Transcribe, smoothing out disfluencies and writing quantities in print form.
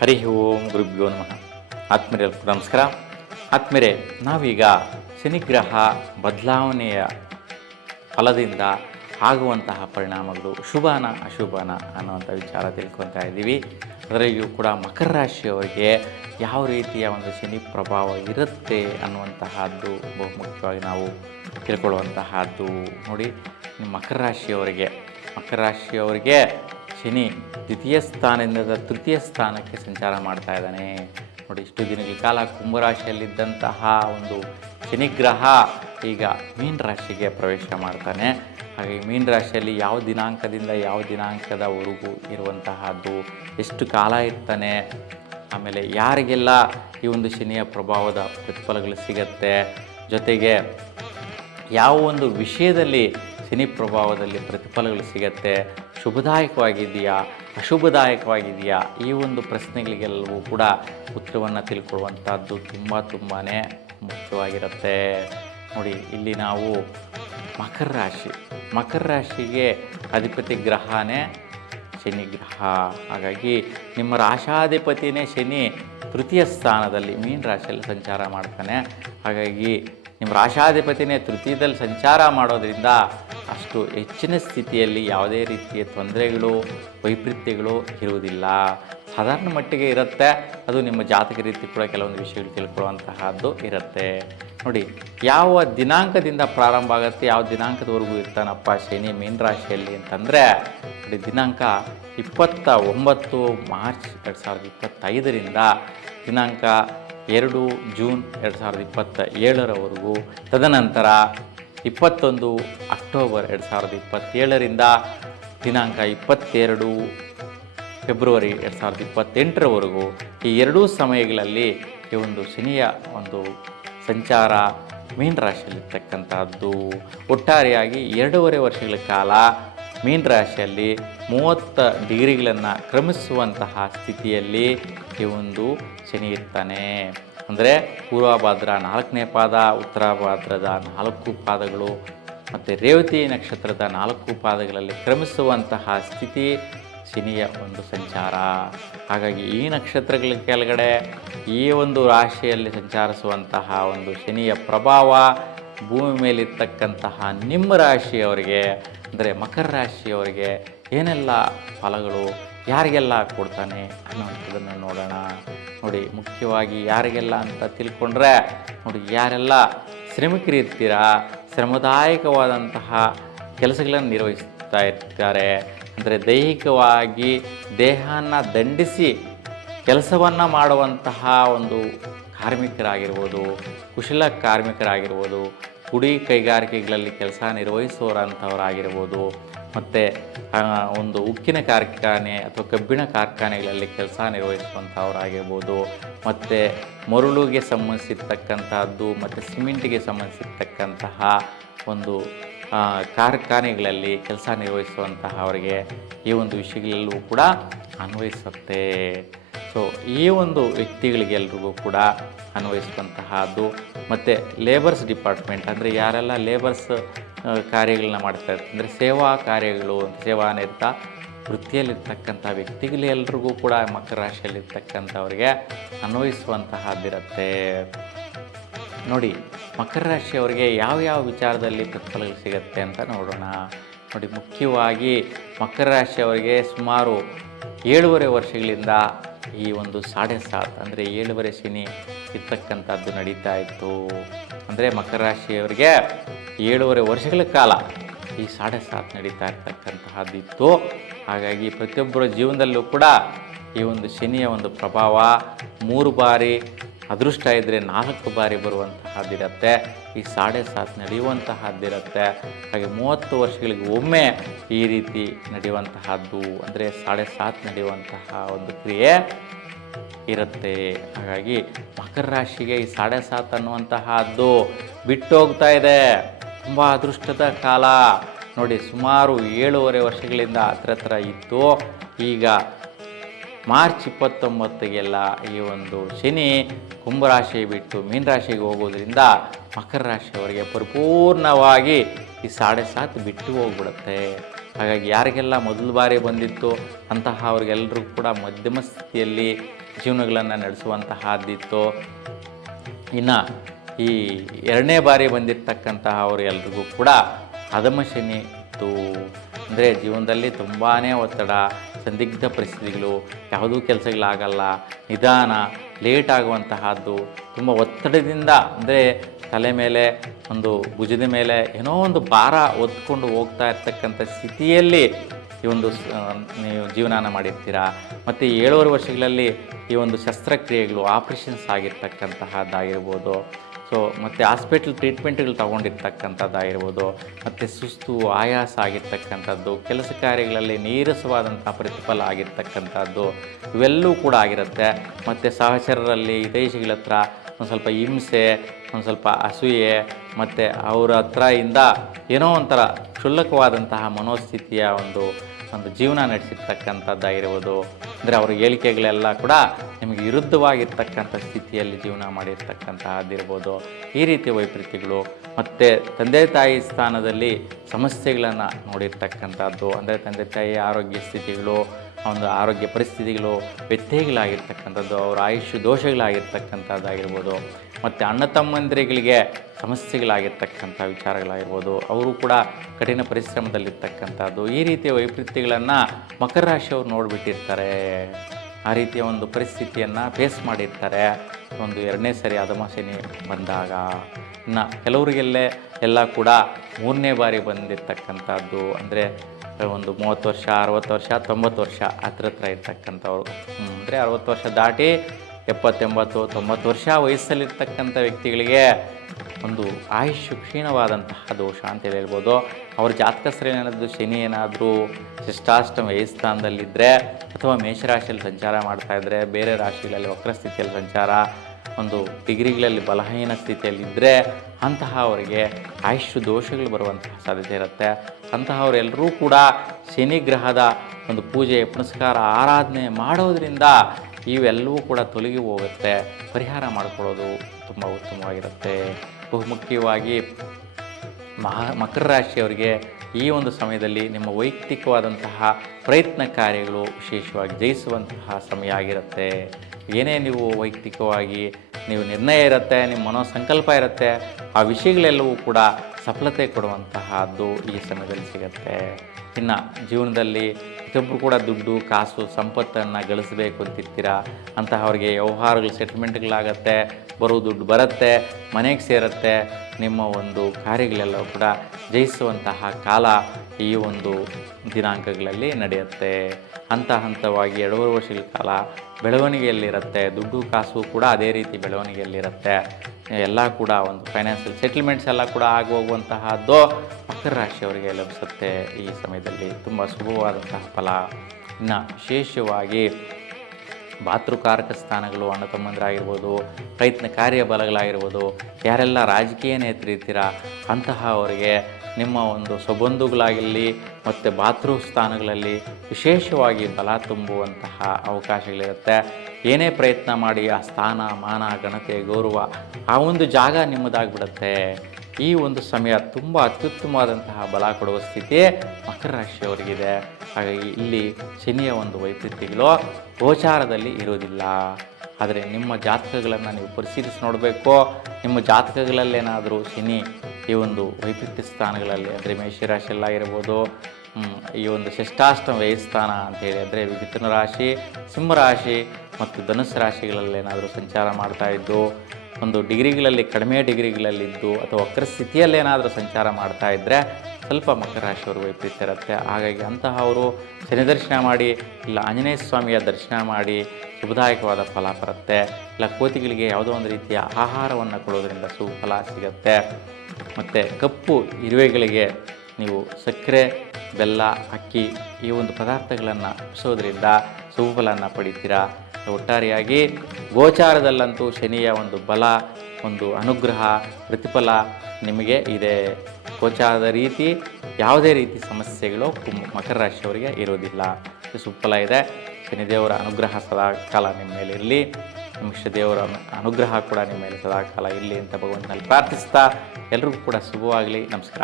ಹರಿ ಓಂ ಗುರುಭ್ಯೋ ನಮಃ. ಆತ್ಮೀಯರಿಗೆ ನಮಸ್ಕಾರ. ಆತ್ಮೀಯರೇ, ನಾವೀಗ ಶನಿಗ್ರಹ ಬದಲಾವಣೆಯ ಫಲದಿಂದ ಆಗುವಂತಹ ಪರಿಣಾಮಗಳು ಶುಭನ ಅಶುಭನ ಅನ್ನುವಂಥ ವಿಚಾರ ತಿಳ್ಕೊತಾ ಇದ್ದೀವಿ. ಅದರಲ್ಲಿಯೂ ಕೂಡ ಮಕರ ರಾಶಿಯವರಿಗೆ ಯಾವ ರೀತಿಯ ಒಂದು ಶನಿ ಪ್ರಭಾವ ಇರುತ್ತೆ ಅನ್ನುವಂತಹದ್ದು ಬಹುಮುಖ್ಯವಾಗಿ ನಾವು ತಿಳ್ಕೊಳ್ಳುವಂತಹದ್ದು. ನೋಡಿ, ಮಕರ ರಾಶಿಯವರಿಗೆ ಶನಿ ದ್ವಿತೀಯ ಸ್ಥಾನದಿಂದ ತೃತೀಯ ಸ್ಥಾನಕ್ಕೆ ಸಂಚಾರ ಮಾಡ್ತಾ ಇದ್ದಾನೆ. ನೋಡಿ, ಇಷ್ಟು ದಿನಗಳ ಕಾಲ ಕುಂಭರಾಶಿಯಲ್ಲಿದ್ದಂತಹ ಒಂದು ಶನಿಗ್ರಹ ಈಗ ಮೀನ ರಾಶಿಗೆ ಪ್ರವೇಶ ಮಾಡ್ತಾನೆ. ಹಾಗೆ ಮೀನ ರಾಶಿಯಲ್ಲಿ ಯಾವ ದಿನಾಂಕದಿಂದ ಯಾವ ದಿನಾಂಕದವರೆಗೂ ಇರುವಂತಹದ್ದು, ಎಷ್ಟು ಕಾಲ ಇರ್ತಾನೆ, ಆಮೇಲೆ ಯಾರಿಗೆಲ್ಲ ಈ ಒಂದು ಶನಿಯ ಪ್ರಭಾವದ ಪ್ರತಿಫಲಗಳು ಸಿಗತ್ತೆ, ಜೊತೆಗೆ ಯಾವ ಒಂದು ವಿಷಯದಲ್ಲಿ ಶನಿ ಪ್ರಭಾವದಲ್ಲಿ ಪ್ರತಿಫಲಗಳು ಸಿಗತ್ತೆ, ಶುಭದಾಯಕವಾಗಿದೆಯಾ ಅಶುಭದಾಯಕವಾಗಿದೆಯಾ, ಈ ಒಂದು ಪ್ರಶ್ನೆಗಳಿಗೆಲ್ಲವೂ ಕೂಡ ಉತ್ತರವನ್ನು ತಿಳ್ಕೊಳ್ಳುವಂಥದ್ದು ತುಂಬಾ ಮುಖ್ಯವಾಗಿರುತ್ತೆ. ನೋಡಿ, ಇಲ್ಲಿ ನಾವು ಮಕರ ರಾಶಿಗೆ ಅಧಿಪತಿ ಗ್ರಹನೇ ಶನಿ ಗ್ರಹ. ಹಾಗಾಗಿ ನಿಮ್ಮ ರಾಶಾಧಿಪತಿಯೇ ಶನಿ ತೃತೀಯ ಸ್ಥಾನದಲ್ಲಿ ಮೀನ ರಾಶಿಯಲ್ಲಿ ಸಂಚಾರ ಮಾಡ್ತಾನೆ. ಹಾಗಾಗಿ ನಿಮ್ಮ ರಾಶಾಧಿಪತಿಯೇ ತೃತೀಯದಲ್ಲಿ ಸಂಚಾರ ಮಾಡೋದ್ರಿಂದ ಅಷ್ಟು ಹೆಚ್ಚಿನ ಸ್ಥಿತಿಯಲ್ಲಿ ಯಾವುದೇ ರೀತಿಯ ತೊಂದರೆಗಳು ವೈಪರೀತ್ಯಗಳು ಇರುವುದಿಲ್ಲ. ಸಾಧಾರಣ ಮಟ್ಟಿಗೆ ಇರುತ್ತೆ. ಅದು ನಿಮ್ಮ ಜಾತಕ ರೀತಿ ಕೂಡ ಕೆಲವೊಂದು ವಿಷಯಗಳು ತಿಳ್ಕೊಳ್ಳುವಂತಹದ್ದು ಇರುತ್ತೆ. ನೋಡಿ, ಯಾವ ದಿನಾಂಕದಿಂದ ಪ್ರಾರಂಭ ಆಗುತ್ತೆ, ಯಾವ ದಿನಾಂಕದವರೆಗೂ ಇರ್ತಾನಪ್ಪ ಶನಿ ಮೀನ ರಾಶಿಯಲ್ಲಿ ಅಂತಂದರೆ, ನೋಡಿ, ದಿನಾಂಕ 29 ಮಾರ್ಚ್ 2025ರಿಂದ ದಿನಾಂಕ 2 ಜೂನ್ 2027ರವರೆಗೂ, ತದನಂತರ 21 ಅಕ್ಟೋಬರ್ 2027ರಿಂದ ದಿನಾಂಕ 22 ಫೆಬ್ರವರಿ 2028ರವರೆಗೂ ಈ ಎರಡೂ ಸಮಯಗಳಲ್ಲಿ ಈ ಒಂದು ಶನಿಯ ಒಂದು ಸಂಚಾರ ಮೀನ ರಾಶಿಯಲ್ಲಿರ್ತಕ್ಕಂಥದ್ದು. ಒಟ್ಟಾರೆಯಾಗಿ 2.5 ವರ್ಷಗಳ ಕಾಲ ಮೀನ ರಾಶಿಯಲ್ಲಿ 30 ಡಿಗ್ರಿಗಳನ್ನು ಕ್ರಮಿಸುವಂತಹ ಸ್ಥಿತಿಯಲ್ಲಿ ಈ ಒಂದು ಶನಿ ಇರ್ತಾನೆ. ಅಂದರೆ ಪೂರ್ವಭಾದ್ರ 4ನೇ ಪಾದ, ಉತ್ತರ ಭಾದ್ರದ 4 ಪಾದಗಳು ಮತ್ತು ರೇವತಿ ನಕ್ಷತ್ರದ 4 ಪಾದಗಳಲ್ಲಿ ಕ್ರಮಿಸುವಂತಹ ಸ್ಥಿತಿ ಶನಿಯ ಒಂದು ಸಂಚಾರ. ಹಾಗಾಗಿ ಈ ನಕ್ಷತ್ರಗಳ ಕೆಳಗಡೆ ಈ ಒಂದು ರಾಶಿಯಲ್ಲಿ ಸಂಚರಿಸುವಂತಹ ಒಂದು ಶನಿಯ ಪ್ರಭಾವ ಭೂಮಿ ಮೇಲಿರ್ತಕ್ಕಂತಹ ನಿಮ್ಮ ರಾಶಿಯವರಿಗೆ, ಅಂದರೆ ಮಕರ ರಾಶಿಯವರಿಗೆ ಏನೆಲ್ಲ ಫಲಗಳು, ಯಾರಿಗೆಲ್ಲ ಕೊಡ್ತಾನೆ ಅನ್ನೋವಂಥದ್ದನ್ನು ನೋಡೋಣ. ನೋಡಿ, ಮುಖ್ಯವಾಗಿ ಯಾರಿಗೆಲ್ಲ ಅಂತ ತಿಳ್ಕೊಂಡ್ರೆ, ನೋಡಿ, ಯಾರೆಲ್ಲ ಶ್ರಮಿಕರಿರ್ತೀರಾ, ಶ್ರಮದಾಯಕವಾದಂತಹ ಕೆಲಸಗಳನ್ನು ನಿರ್ವಹಿಸ್ತಾ ಇರ್ತಾರೆ, ಅಂದರೆ ದೈಹಿಕವಾಗಿ ದೇಹನ ದಂಡಿಸಿ ಕೆಲಸವನ್ನು ಮಾಡುವಂತಹ ಒಂದು ಕಾರ್ಮಿಕರಾಗಿರ್ಬೋದು, ಕುಶಲ ಕಾರ್ಮಿಕರಾಗಿರ್ಬೋದು, ಗುಡಿ ಕೈಗಾರಿಕೆಗಳಲ್ಲಿ ಕೆಲಸ ನಿರ್ವಹಿಸುವಂಥವರಾಗಿರ್ಬೋದು, ಮತ್ತು ಒಂದು ಉಕ್ಕಿನ ಕಾರ್ಖಾನೆ ಅಥವಾ ಕಬ್ಬಿಣ ಕಾರ್ಖಾನೆಗಳಲ್ಲಿ ಕೆಲಸ ನಿರ್ವಹಿಸುವಂಥವರಾಗಿರ್ಬೋದು, ಮತ್ತು ಮರಳುಗೆ ಸಂಬಂಧಿಸಿರ್ತಕ್ಕಂಥದ್ದು ಮತ್ತು ಸಿಮೆಂಟಿಗೆ ಸಂಬಂಧಿಸಿರ್ತಕ್ಕಂತಹ ಒಂದು ಕಾರ್ಖಾನೆಗಳಲ್ಲಿ ಕೆಲಸ ನಿರ್ವಹಿಸುವಂತಹವರಿಗೆ ಈ ಒಂದು ವಿಷಯಗಳೆಲ್ಲವೂ ಕೂಡ ಅನ್ವಯಿಸುತ್ತೆ. ಸೊ ಈ ಒಂದು ವ್ಯಕ್ತಿಗಳಿಗೆಲ್ರಿಗೂ ಕೂಡ ಅನ್ವಯಿಸುವಂತಹದ್ದು. ಮತ್ತು ಲೇಬರ್ಸ್ ಡಿಪಾರ್ಟ್ಮೆಂಟ್, ಅಂದರೆ ಯಾರೆಲ್ಲ ಲೇಬರ್ಸ್ ಕಾರ್ಯಗಳನ್ನ ಮಾಡ್ತಾ ಇರ್ತಾರೆ, ಅಂದರೆ ಸೇವಾ ಕಾರ್ಯಗಳು, ಸೇವಾನಿರತ ವೃತ್ತಿಯಲ್ಲಿರ್ತಕ್ಕಂಥ ವ್ಯಕ್ತಿಗಳೆಲ್ರಿಗೂ ಕೂಡ ಮಕರ ರಾಶಿಯಲ್ಲಿರ್ತಕ್ಕಂಥವ್ರಿಗೆ ಅನ್ವಯಿಸುವಂತಹದ್ದಿರುತ್ತೆ. ನೋಡಿ, ಮಕರ ರಾಶಿಯವರಿಗೆ ಯಾವ ವಿಚಾರದಲ್ಲಿ ಪ್ರತಿಫಲಗಳು ಸಿಗುತ್ತೆ ಅಂತ ನೋಡೋಣ. ನೋಡಿ, ಮುಖ್ಯವಾಗಿ ಮಕರ ರಾಶಿಯವರಿಗೆ ಸುಮಾರು 7.5 ವರ್ಷಗಳಿಂದ ಈ ಒಂದು 7.5 ಅಂದರೆ 7.5 ಶನಿ ಇರ್ತಕ್ಕಂಥದ್ದು ನಡೀತಾ ಇತ್ತು. ಅಂದರೆ ಮಕರ ರಾಶಿಯವರಿಗೆ 7.5 ವರ್ಷಗಳ ಕಾಲ ಈ 7.5 ನಡೀತಾ ಇರ್ತಕ್ಕಂತಹದ್ದಿತ್ತು. ಹಾಗಾಗಿ ಪ್ರತಿಯೊಬ್ಬರ ಜೀವನದಲ್ಲೂ ಕೂಡ ಈ ಒಂದು ಶನಿಯ ಒಂದು ಪ್ರಭಾವ 3 ಬಾರಿ, ಅದೃಷ್ಟ ಇದ್ದರೆ 4 ಬಾರಿ ಬರುವಂತಹದ್ದಿರುತ್ತೆ. ಈ 7.5 ನಡೆಯುವಂತಹದ್ದಿರುತ್ತೆ. ಹಾಗೆ 30 ವರ್ಷಗಳಿಗೆ ಒಮ್ಮೆ ಈ ರೀತಿ ನಡೆಯುವಂತಹದ್ದು, ಅಂದರೆ 7.5 ನಡೆಯುವಂತಹ ಒಂದು ಕ್ರಿಯೆ ಇರುತ್ತೆ. ಹಾಗಾಗಿ ಮಕರ ರಾಶಿಗೆ ಈ 7.5 ಅನ್ನುವಂತಹದ್ದು ಬಿಟ್ಟು ಹೋಗ್ತಾ ಇದೆ. ತುಂಬ ಅದೃಷ್ಟದ ಕಾಲ. ನೋಡಿ, ಸುಮಾರು 7.5 ವರ್ಷಗಳಿಂದ ಹತ್ರ ಇತ್ತು. ಈಗ ಮಾರ್ಚ್ 29ಗೆಲ್ಲ ಈ ಒಂದು ಶನಿ ಕುಂಭರಾಶಿ ಬಿಟ್ಟು ಮೀನ ರಾಶಿಗೆ ಹೋಗೋದ್ರಿಂದ ಮಕರ ರಾಶಿಯವರಿಗೆ ಪರಿಪೂರ್ಣವಾಗಿ ಈ 7.5 ಬಿಟ್ಟು ಹೋಗ್ಬಿಡುತ್ತೆ. ಹಾಗಾಗಿ ಯಾರಿಗೆಲ್ಲ ಮೊದಲ ಬಾರಿ ಬಂದಿತ್ತು ಅಂತಹ ಅವ್ರಿಗೆಲ್ಲರೂ ಕೂಡ ಮಧ್ಯಮ ಸ್ಥಿತಿಯಲ್ಲಿ ಜೀವನಗಳನ್ನು ನಡೆಸುವಂತಹದ್ದಿತ್ತು. ಇನ್ನು ಈ 2ನೇ ಬಾರಿ ಬಂದಿರತಕ್ಕಂತಹ ಅವರು ಎಲ್ರಿಗೂ ಕೂಡ ಅಧಮ ಶನಿ ಇತ್ತು. ಅಂದರೆ ಜೀವನದಲ್ಲಿ ತುಂಬಾ ಒತ್ತಡ, ಸಂದಿಗ್ಧ ಪರಿಸ್ಥಿತಿಗಳು, ಯಾವುದೂ ಕೆಲಸಗಳಾಗಲ್ಲ, ನಿಧಾನ, ಲೇಟ್ ಆಗುವಂತಹದ್ದು, ತುಂಬ ಒತ್ತಡದಿಂದ, ಅಂದರೆ ತಲೆ ಮೇಲೆ ಒಂದು ಭುಜದ ಮೇಲೆ ಏನೋ ಒಂದು ಭಾರ ಹೊತ್ಕೊಂಡು ಹೋಗ್ತಾ ಇರ್ತಕ್ಕಂಥ ಸ್ಥಿತಿಯಲ್ಲಿ ಈ ಒಂದು ನೀವು ಜೀವನಾನ ಮಾಡಿರ್ತೀರ. ಮತ್ತು 7 ವರ್ಷಗಳಲ್ಲಿ ಈ ಒಂದು ಶಸ್ತ್ರಕ್ರಿಯೆಗಳು, ಆಪ್ರೇಷನ್ಸ್ ಆಗಿರ್ತಕ್ಕಂತಹದ್ದಾಗಿರ್ಬೋದು, ಮತ್ತು ಹಾಸ್ಪಿಟ್ಲ್ ಟ್ರೀಟ್ಮೆಂಟ್ಗಳು ತೊಗೊಂಡಿರ್ತಕ್ಕಂಥದ್ದಾಗಿರ್ಬೋದು, ಮತ್ತು ಸುಸ್ತು, ಆಯಾಸ ಆಗಿರ್ತಕ್ಕಂಥದ್ದು, ಕೆಲಸ ಕಾರ್ಯಗಳಲ್ಲಿ ನೀರಸವಾದಂಥ ಪ್ರತಿಫಲ ಆಗಿರ್ತಕ್ಕಂಥದ್ದು, ಇವೆಲ್ಲವೂ ಕೂಡ ಆಗಿರುತ್ತೆ. ಮತ್ತು ಸಹಚರರಲ್ಲಿ, ಹಿತೈಷಿಗಳ ಹತ್ರ ಒಂದು ಸ್ವಲ್ಪ ಹಿಂಸೆ, ಒಂದು ಸ್ವಲ್ಪ ಅಸೂಯೆ, ಮತ್ತು ಅವರ ಇಂದ ಏನೋ ಒಂಥರ ಕ್ಷುಲ್ಲಕವಾದಂತಹ ಮನೋಸ್ಥಿತಿಯ ಒಂದು ಜೀವನ ನಡೆಸಿರ್ತಕ್ಕಂಥದ್ದಾಗಿರ್ಬೋದು. ಅಂದರೆ ಅವರ ಹೇಳಿಕೆಗಳೆಲ್ಲ ಕೂಡ ನಿಮಗೆ ವಿರುದ್ಧವಾಗಿರ್ತಕ್ಕಂಥ ಸ್ಥಿತಿಯಲ್ಲಿ ಜೀವನ ಮಾಡಿರ್ತಕ್ಕಂತಹದ್ದಿರ್ಬೋದು. ಈ ರೀತಿಯ ವೈಪರೀತ್ಯಗಳು, ಮತ್ತು ತಂದೆ ತಾಯಿ ಸ್ಥಾನದಲ್ಲಿ ಸಮಸ್ಯೆಗಳನ್ನು ನೋಡಿರ್ತಕ್ಕಂಥದ್ದು, ಅಂದರೆ ತಂದೆ ತಾಯಿ ಆರೋಗ್ಯ ಸ್ಥಿತಿಗಳು, ಒಂದು ಆರೋಗ್ಯ ಪರಿಸ್ಥಿತಿಗಳು ವ್ಯತ್ಯಯಗಳಾಗಿರ್ತಕ್ಕಂಥದ್ದು, ಅವರ ಆಯುಷ್ಯ ದೋಷಗಳಾಗಿರ್ತಕ್ಕಂಥದ್ದಾಗಿರ್ಬೋದು. ಮತ್ತು ಅಣ್ಣ ತಮ್ಮಂದಿರಿಗೆ ಸಮಸ್ಯೆಗಳಾಗಿರ್ತಕ್ಕಂಥ ವಿಚಾರಗಳಾಗಿರ್ಬೋದು, ಅವರು ಕೂಡ ಕಠಿಣ ಪರಿಶ್ರಮದಲ್ಲಿರ್ತಕ್ಕಂಥದ್ದು. ಈ ರೀತಿಯ ವೈಪರೀತ್ಯಗಳನ್ನು ಮಕರ ರಾಶಿಯವರು ನೋಡಿಬಿಟ್ಟಿರ್ತಾರೆ. ಆ ರೀತಿಯ ಒಂದು ಪರಿಸ್ಥಿತಿಯನ್ನು ಫೇಸ್ ಮಾಡಿರ್ತಾರೆ ಒಂದು 2ನೇ ಸರಿ ಅಧಮ ಶನಿ ಬಂದಾಗ. ಇನ್ನು ಕೆಲವರಿಗೆಲ್ಲ ಕೂಡ 3ನೇ ಬಾರಿ ಬಂದಿರತಕ್ಕಂಥದ್ದು, ಅಂದರೆ ಒಂದು 30 ವರ್ಷ, 60 ವರ್ಷ, 90 ವರ್ಷ ಹತ್ರ ಇರ್ತಕ್ಕಂಥವ್ರು. ಅಂದರೆ 60 ವರ್ಷ ದಾಟಿ 70, 80, 90 ವರ್ಷ ವಯಸ್ಸಲ್ಲಿರ್ತಕ್ಕಂಥ ವ್ಯಕ್ತಿಗಳಿಗೆ ಒಂದು ಆಯುಷ್ಯ ಕ್ಷೀಣವಾದಂತಹ ದೋಷ ಅಂತೇಳಿ ಹೇಳ್ಬೋದು. ಅವ್ರ ಜಾತಕಸ್ಥರಲ್ಲಿ ಏನಾದರೂ ಶನಿ ಏನಾದರೂ ಷಷ್ಠಾಷ್ಟಮ ಸ್ಥಾನದಲ್ಲಿದ್ದರೆ, ಅಥವಾ ಮೇಷರಾಶಿಯಲ್ಲಿ ಸಂಚಾರ ಮಾಡ್ತಾಯಿದ್ರೆ, ಬೇರೆ ರಾಶಿಗಳಲ್ಲಿ ವಕ್ರ ಸ್ಥಿತಿಯಲ್ಲಿ ಸಂಚಾರ, ಒಂದು ಡಿಗ್ರಿಗಳಲ್ಲಿ ಬಲಹೀನ ಸ್ಥಿತಿಯಲ್ಲಿದ್ದರೆ ಅಂತಹ ಅವರಿಗೆ ಆಯುಷ್ಯ ದೋಷಗಳು ಬರುವಂತಹ ಸಾಧ್ಯತೆ ಇರುತ್ತೆ. ಅಂತಹವರೆಲ್ಲರೂ ಕೂಡ ಶನಿ ಗ್ರಹದ ಒಂದು ಪೂಜೆ, ಪುನಸ್ಕಾರ, ಆರಾಧನೆ ಮಾಡೋದರಿಂದ ಇವೆಲ್ಲವೂ ಕೂಡ ತೊಲಗಿ ಹೋಗುತ್ತೆ. ಪರಿಹಾರ ಮಾಡಿಕೊಳ್ಳೋದು ತುಂಬ ಉತ್ತಮವಾಗಿರುತ್ತೆ. ಬಹುಮುಖ್ಯವಾಗಿ ಮಕರ ರಾಶಿಯವರಿಗೆ ಈ ಒಂದು ಸಮಯದಲ್ಲಿ ನಿಮ್ಮ ವೈಯಕ್ತಿಕವಾದಂತಹ ಪ್ರಯತ್ನ ಕಾರ್ಯಗಳು ವಿಶೇಷವಾಗಿ ಜಯಿಸುವಂತಹ ಸಮಯ ಆಗಿರುತ್ತೆ. ಏನೇ ನೀವು ವೈಯಕ್ತಿಕವಾಗಿ ನೀವು ನಿರ್ಣಯ ಇರುತ್ತೆ, ನಿಮ್ಮ ಮನೋಸಂಕಲ್ಪ ಇರುತ್ತೆ, ಆ ವಿಷಯಗಳೆಲ್ಲವೂ ಕೂಡ ಸಫಲತೆ ಕೊಡುವಂತಹದ್ದು ಈ ಸಮಯದಲ್ಲಿ ಸಿಗುತ್ತೆ. ಇನ್ನು ಜೀವನದಲ್ಲಿ ಮತ್ತೊಬ್ಬರು ಕೂಡ ದುಡ್ಡು, ಕಾಸು, ಸಂಪತ್ತನ್ನು ಗಳಿಸಬೇಕು ಅಂತಿರ್ತೀರ. ಅಂತಹವ್ರಿಗೆ ವ್ಯವಹಾರಗಳು, ಸೆಟ್ಲ್ಮೆಂಟ್ಗಳಾಗತ್ತೆ, ಬರೋ ದುಡ್ಡು ಬರುತ್ತೆ, ಮನೆಗೆ ಸೇರುತ್ತೆ. ನಿಮ್ಮ ಒಂದು ಕಾರ್ಯಗಳೆಲ್ಲವೂ ಕೂಡ ಜಯಿಸುವಂತಹ ಕಾಲ ಈ ಒಂದು ದಿನಾಂಕಗಳಲ್ಲಿ ನಡೆಯುತ್ತೆ. ಹಂತ ಹಂತವಾಗಿ 2 ವರ್ಷಗಳ ಕಾಲ ಬೆಳವಣಿಗೆಯಲ್ಲಿರುತ್ತೆ. ದುಡ್ಡು ಕಾಸು ಕೂಡ ಅದೇ ರೀತಿ ಬೆಳವಣಿಗೆಯಲ್ಲಿರುತ್ತೆ. ಎಲ್ಲ ಕೂಡ ಒಂದು ಫೈನಾನ್ಷಿಯಲ್ ಸೆಟಲ್ಮೆಂಟ್ಸ್ ಎಲ್ಲ ಕೂಡ ಆಗೋಗುವಂತಹದ್ದು ಮಕರ ರಾಶಿಯವರಿಗೆ ಲಭಿಸುತ್ತೆ. ಈ ಸಮಯದಲ್ಲಿ ತುಂಬ ಶುಭವಾದಂತಹ ಫಲ. ಇನ್ನು ವಿಶೇಷವಾಗಿ ಭಾತೃಕಾರಕ ಸ್ಥಾನಗಳು, ಅಣ್ಣ ತಮ್ಮಂದಿರಾಗಿರ್ಬೋದು, ಪ್ರಯತ್ನ ಕಾರ್ಯ ಬಲಗಳಾಗಿರ್ಬೋದು, ಯಾರೆಲ್ಲ ರಾಜಕೀಯ ನೇತೃತ್ವರ ಅಂತಹ ಅವರಿಗೆ ನಿಮ್ಮ ಒಂದು ಸಂಬಂಧಗಳಾಗಿರಲಿ ಮತ್ತು ಭಾತೃ ಸ್ಥಾನಗಳಲ್ಲಿ ವಿಶೇಷವಾಗಿ ಬಲ ತುಂಬುವಂತಹ ಅವಕಾಶಗಳಿರುತ್ತೆ. ಏನೇ ಪ್ರಯತ್ನ ಮಾಡಿ ಆ ಸ್ಥಾನ, ಮಾನ, ಘನತೆ, ಗೌರವ ಆ ಒಂದು ಜಾಗ ನಿಮ್ಮದಾಗಿಬಿಡುತ್ತೆ. ಈ ಒಂದು ಸಮಯ ತುಂಬ ಅತ್ಯುತ್ತಮವಾದಂತಹ ಬಲ ಕೊಡುವ ಸ್ಥಿತಿ ಮಕರ ರಾಶಿಯವರಿಗಿದೆ. ಹಾಗಾಗಿ ಇಲ್ಲಿ ಶನಿಯ ಒಂದು ವೈಪರೀತ್ಯಗಳು ಗೋಚಾರದಲ್ಲಿ ಇರೋದಿಲ್ಲ. ಆದರೆ ನಿಮ್ಮ ಜಾತಕಗಳನ್ನು ನೀವು ಪರಿಶೀಲಿಸಿ ನೋಡಬೇಕು. ನಿಮ್ಮ ಜಾತಕಗಳಲ್ಲೇನಾದರೂ ಶನಿ ಈ ಒಂದು ವೈಪರೀತ್ಯ ಸ್ಥಾನಗಳಲ್ಲಿ, ಅಂದರೆ ಮೇಷರಾಶಿಯಲ್ಲಾಗಿರ್ಬೋದು, ಈ ಒಂದು ಷಷ್ಠಾಷ್ಟಮ ವ್ಯಯಸ್ಥಾನ ಅಂತೇಳಿ, ಅಂದರೆ ಮಿಥುನ ರಾಶಿ, ಸಿಂಹರಾಶಿ ಮತ್ತು ಧನುಸ್ಸು ರಾಶಿಗಳಲ್ಲೇನಾದರೂ ಸಂಚಾರ ಮಾಡ್ತಾಯಿದ್ದು, ಒಂದು ಡಿಗ್ರಿಗಳಲ್ಲಿ ಕಡಿಮೆ ಡಿಗ್ರಿಗಳಲ್ಲಿದ್ದು, ಅಥವಾ ವಕ್ರ ಸ್ಥಿತಿಯಲ್ಲೇನಾದರೂ ಸಂಚಾರ ಮಾಡ್ತಾ ಇದ್ದರೆ ಸ್ವಲ್ಪ ಮಕರ ರಾಶಿಯವರು ವೈಪರೀತ್ಯ ಇರುತ್ತೆ. ಹಾಗಾಗಿ ಅಂತಹವರು ಶನಿ ದರ್ಶನ ಮಾಡಿ, ಇಲ್ಲ ಆಂಜನೇಯ ಸ್ವಾಮಿಯ ದರ್ಶನ ಮಾಡಿ ಶುಭದಾಯಕವಾದ ಫಲ ಬರುತ್ತೆ. ಇಲ್ಲ ಕೋತಿಗಳಿಗೆ ಯಾವುದೋ ಒಂದು ರೀತಿಯ ಆಹಾರವನ್ನು ಕೊಡೋದ್ರಿಂದ ಸುಫಲ ಸಿಗುತ್ತೆ. ಮತ್ತು ಕಪ್ಪು ಇರುವೆಗಳಿಗೆ ನೀವು ಸಕ್ಕರೆ, ಬೆಲ್ಲ, ಅಕ್ಕಿ ಈ ಒಂದು ಪದಾರ್ಥಗಳನ್ನು ಹಬ್ಬಿಸೋದ್ರಿಂದ ಸುಫಲವನ್ನು ಪಡಿತೀರಾ. ಒಟ್ಟಾರೆಯಾಗಿ ಗೋಚಾರದಲ್ಲಂತೂ ಶನಿಯ ಒಂದು ಬಲ, ಒಂದು ಅನುಗ್ರಹ, ಪ್ರತಿಫಲ ನಿಮಗೆ ಇದೆ. ಗೋಚಾರದ ರೀತಿ ಯಾವುದೇ ರೀತಿ ಸಮಸ್ಯೆಗಳು ಮಕರ ರಾಶಿಯವರಿಗೆ ಇರೋದಿಲ್ಲ. ಸುಫಲ ಇದೆ. ಶನಿದೇವರ ಅನುಗ್ರಹ ಸದಾಕಾಲ ನಿಮ್ಮ ಮೇಲೆ ಇರಲಿ. ನಿಮ್ಮ ಇಷ್ಟದೇವರ ಅನುಗ್ರಹ ಕೂಡ ನಿಮ್ಮ ಮೇಲೆ ಸದಾಕಾಲ ಇರಲಿ ಅಂತ ಭಗವಂತನಲ್ಲಿ ಪ್ರಾರ್ಥಿಸ್ತಾ ಎಲ್ರಿಗೂ ಕೂಡ ಶುಭವಾಗಲಿ. ನಮಸ್ಕಾರ.